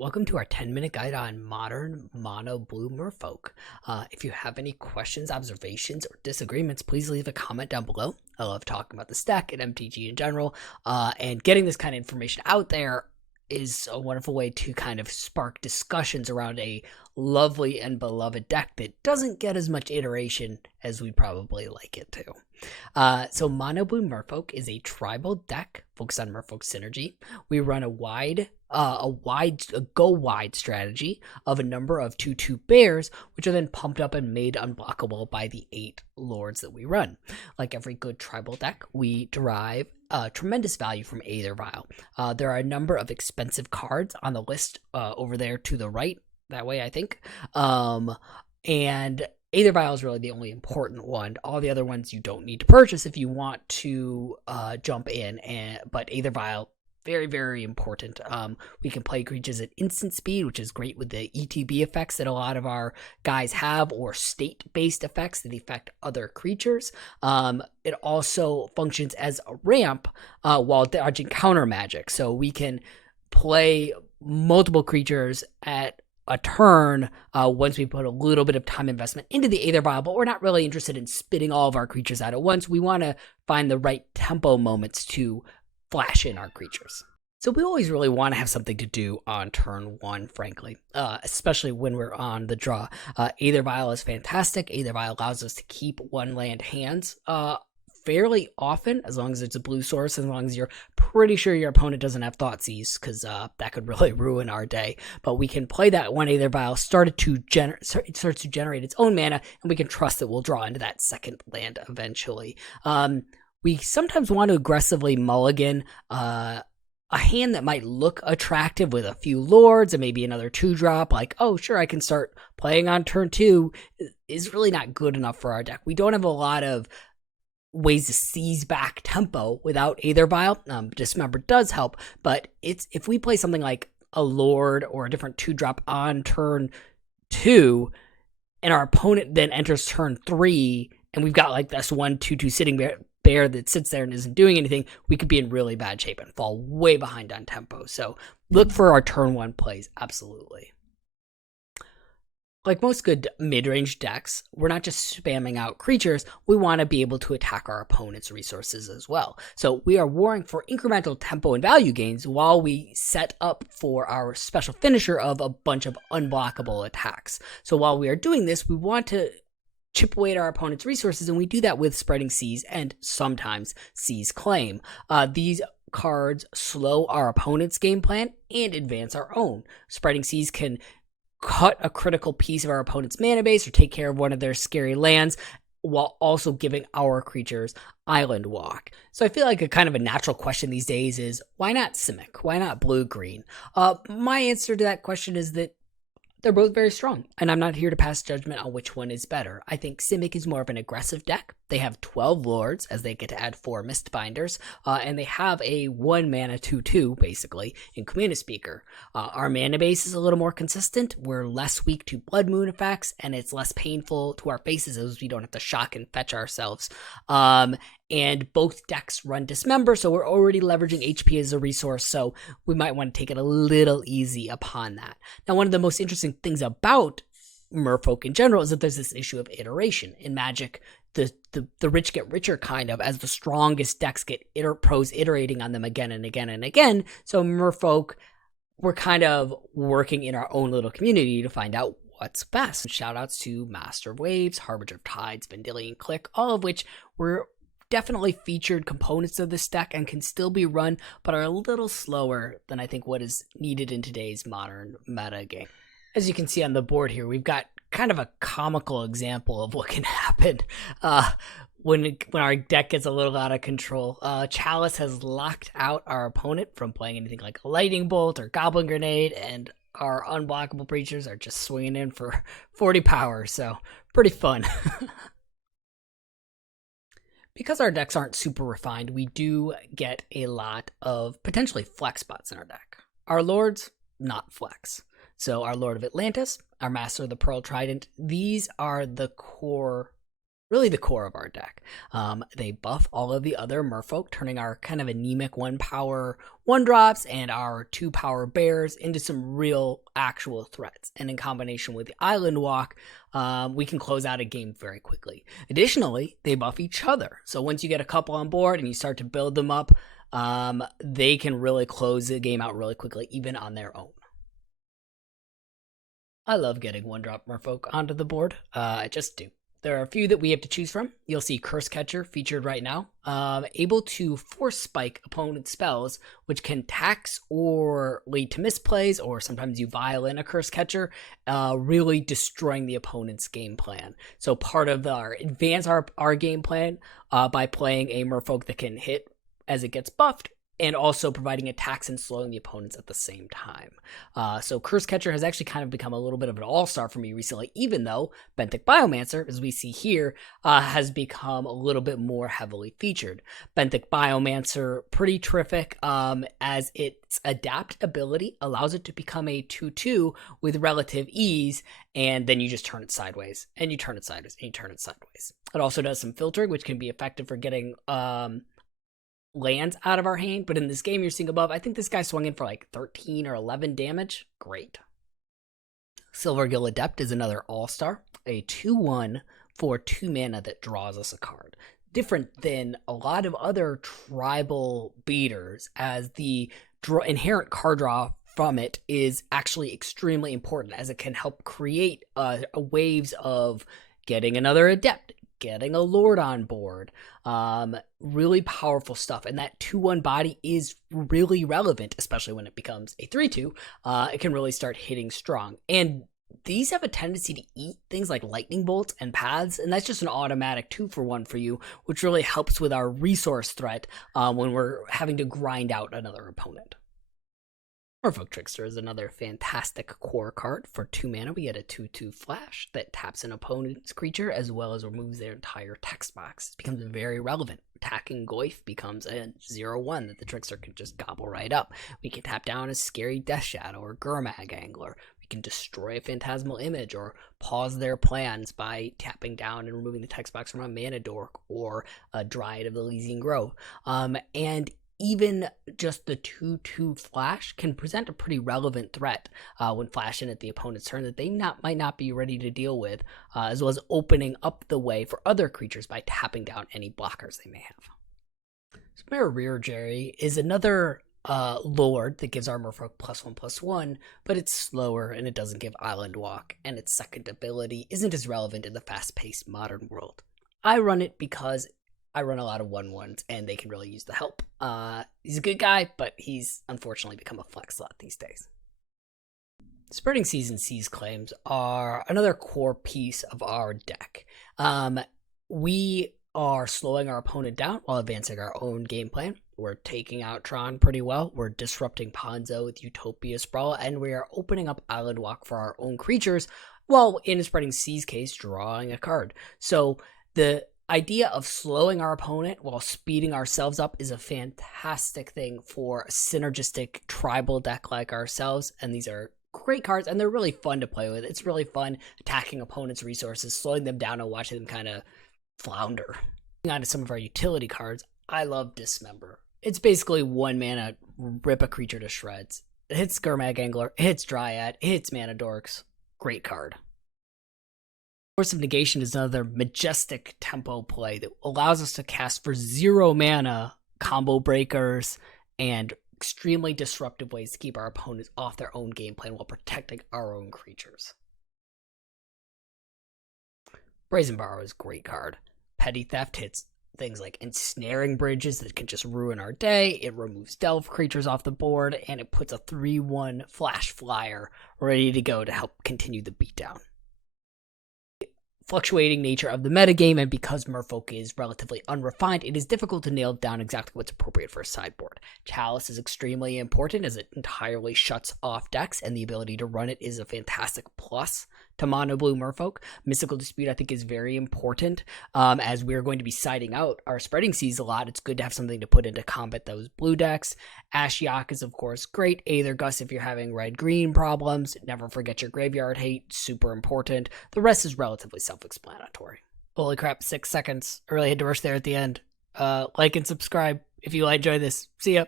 Welcome to our 10-minute guide on modern Mono Blue Merfolk. If you have any questions, observations, or disagreements, please leave a comment down below. I love talking about this deck and MTG in general, and getting this kind of information out there is a wonderful way to kind of spark discussions around a lovely and beloved deck that doesn't get as much iteration as we'd probably like it to. So Mono Blue Merfolk is a tribal deck focused on Merfolk synergy. We run a go wide strategy of a number of 2/2 bears, which are then pumped up and made unblockable by the 8 lords that we run. Like every good tribal deck, we derive tremendous value from Aether Vial. There are a number of expensive cards on the list over there to the right, that way I think. And Aether Vial is really the only important one. All the other ones you don't need to purchase if you want to jump in, but Aether Vial, very, very important. We can play creatures at instant speed, which is great with the ETB effects that a lot of our guys have, or state-based effects that affect other creatures. It also functions as a ramp while dodging counter magic. So we can play multiple creatures at a turn once we put a little bit of time investment into the Aether Vial, but we're not really interested in spitting all of our creatures out at once. We want to find the right tempo moments to flash in our creatures. So we always really want to have something to do on turn 1, frankly, especially when we're on the draw. Aether Vial is fantastic. Aether Vial allows us to keep 1 land hands fairly often, as long as it's a blue source, as long as you're pretty sure your opponent doesn't have Thoughtseize, because that could really ruin our day. But we can play that 1 Aether Vial, it starts to generate its own mana, and we can trust that we'll draw into that second land eventually. We sometimes want to aggressively mulligan a hand that might look attractive with a few lords and maybe another 2-drop, like, oh, sure, I can start playing on turn 2, is really not good enough for our deck. We don't have a lot of ways to seize back tempo without Aether Vial. Dismember does help, but if we play something like a lord or a different 2-drop on turn 2, and our opponent then enters turn 3, and we've got like this 1/2/2 sitting bear that sits there and isn't doing anything, we could be in really bad shape and fall way behind on tempo. So look for our turn 1 plays, absolutely. Like most good mid-range decks, we're not just spamming out creatures, we want to be able to attack our opponent's resources as well. So we are warring for incremental tempo and value gains while we set up for our special finisher of a bunch of unblockable attacks. So while we are doing this, we want to chip away at our opponent's resources, and we do that with Spreading Seas and sometimes Seize Claim. These cards slow our opponent's game plan and advance our own. Spreading Seas can cut a critical piece of our opponent's mana base or take care of one of their scary lands, while also giving our creatures island walk. So I feel like a kind of a natural question these days is, why not Simic? Why not blue-green? My answer to that question is that they're both very strong, and I'm not here to pass judgment on which one is better. I think Simic is more of an aggressive deck. They have 12 lords, as they get to add 4 Mistbinders, and they have a 1 mana 2/2, basically, in Community Speaker. Our mana base is a little more consistent. We're less weak to Blood Moon effects, and it's less painful to our faces as we don't have to shock and fetch ourselves. And both decks run Dismember, so we're already leveraging HP as a resource, so we might want to take it a little easy upon that. Now, one of the most interesting things about Merfolk in general is that there's this issue of iteration. In Magic, the rich get richer, kind of, as the strongest decks get pros iterating on them again and again and again. So Merfolk, we're kind of working in our own little community to find out what's best. Shoutouts to Master of Waves, Harbinger of Tides, Vendilion Click, all of which were definitely featured components of this deck and can still be run, but are a little slower than I think what is needed in today's modern meta game. As you can see on the board here, we've got kind of a comical example of what can happen when our deck gets a little out of control. Chalice has locked out our opponent from playing anything like a Lightning Bolt or Goblin Grenade, and our unblockable creatures are just swinging in for 40 power, so pretty fun. Because our decks aren't super refined, we do get a lot of potentially flex spots in our deck. Our lords, not flex. So our Lord of Atlantis, our Master of the Pearl Trident, these are the core really the core of our deck. They buff all of the other merfolk, turning our kind of anemic 1-power 1-drops and our 2-power bears into some real actual threats. And in combination with the Island Walk, we can close out a game very quickly. Additionally, they buff each other. So once you get a couple on board and you start to build them up, they can really close the game out really quickly, even on their own. I love getting 1-drop merfolk onto the board. I just do. There are a few that we have to choose from. You'll see Curse Catcher featured right now, able to force spike opponent spells, which can tax or lead to misplays, or sometimes you violate a Curse Catcher, really destroying the opponent's game plan. So part of advance our game plan by playing a merfolk that can hit as it gets buffed, and also providing attacks and slowing the opponents at the same time. So Curse Catcher has actually kind of become a little bit of an all-star for me recently, even though Benthic Biomancer, as we see here, has become a little bit more heavily featured. Benthic Biomancer, pretty terrific, as its adapt ability allows it to become a 2/2 with relative ease, and then you just turn it sideways, and you turn it sideways, and you turn it sideways. It also does some filtering, which can be effective for getting lands out of our hand, but in this game you're seeing above, I think this guy swung in for like 13 or 11 damage. Great. Silvergill Adept is another all-star, a 2/1 for 2 mana that draws us a card. Different than a lot of other tribal beaters, as the inherent card draw from it is actually extremely important, as it can help create waves of getting another Adept, getting a Lord on board, really powerful stuff. And that 2/1 body is really relevant, especially when it becomes a 3/2. It can really start hitting strong. And these have a tendency to eat things like lightning bolts and paths, and that's just an automatic 2-for-1 for you, which really helps with our resource threat when we're having to grind out another opponent. Merfolk Trickster is another fantastic core card. For 2 mana, we get a 2/2 flash that taps an opponent's creature as well as removes their entire text box. It becomes very relevant. Attacking Goyf becomes a 0/1 that the Trickster can just gobble right up. We can tap down a Scary Death Shadow or Gurmag Angler. We can destroy a Phantasmal Image or pause their plans by tapping down and removing the text box from a Mana Dork or a Dryad of Elysian Grove. And even just the 2/2 flash can present a pretty relevant threat when flashing at the opponent's turn that they might not be ready to deal with, as well as opening up the way for other creatures by tapping down any blockers they may have. Spare Rear Jerry is another lord that gives our merfolk +1/+1, but it's slower and it doesn't give Island Walk, and its second ability isn't as relevant in the fast-paced modern world. I run it because I run a lot of 1/1s, and they can really use the help. He's a good guy, but he's unfortunately become a flex slot these days. Spreading Seas and Seas Claims are another core piece of our deck. We are slowing our opponent down while advancing our own game plan. We're taking out Tron pretty well. We're disrupting Ponzo with Utopia Sprawl, and we are opening up Island Walk for our own creatures, while in a Spreading Seas case, drawing a card. So the idea of slowing our opponent while speeding ourselves up is a fantastic thing for a synergistic tribal deck like ourselves, and these are great cards, and they're really fun to play with. It's really fun attacking opponents' resources, slowing them down and watching them kind of flounder. Moving on to some of our utility cards, I love Dismember. It's basically 1 mana, rip a creature to shreds. It hits Gurmag Angler, it hits Dryad, it hits Mana Dorks. Great card. Force of Negation is another majestic tempo play that allows us to cast for 0 mana combo breakers and extremely disruptive ways to keep our opponents off their own game plan while protecting our own creatures. Brazen Borrow is a great card. Petty Theft hits things like ensnaring bridges that can just ruin our day. It removes delve creatures off the board, and it puts a 3/1 flash flyer ready to go to help continue the beatdown. Fluctuating nature of the metagame, and because Merfolk is relatively unrefined, it is difficult to nail down exactly what's appropriate for a sideboard. Chalice is extremely important as it entirely shuts off decks, and the ability to run it is a fantastic plus to Mono Blue Merfolk. Mystical Dispute, I think, is very important. As we're going to be siding out our Spreading Seas a lot, it's good to have something to put into combat those blue decks. Ashiok is, of course, great. Aether Gust if you're having red-green problems. Never forget your graveyard hate, super important. The rest is relatively self-explanatory. Holy crap, 6 seconds. I really had to rush there at the end. Like and subscribe if you enjoy this. See ya.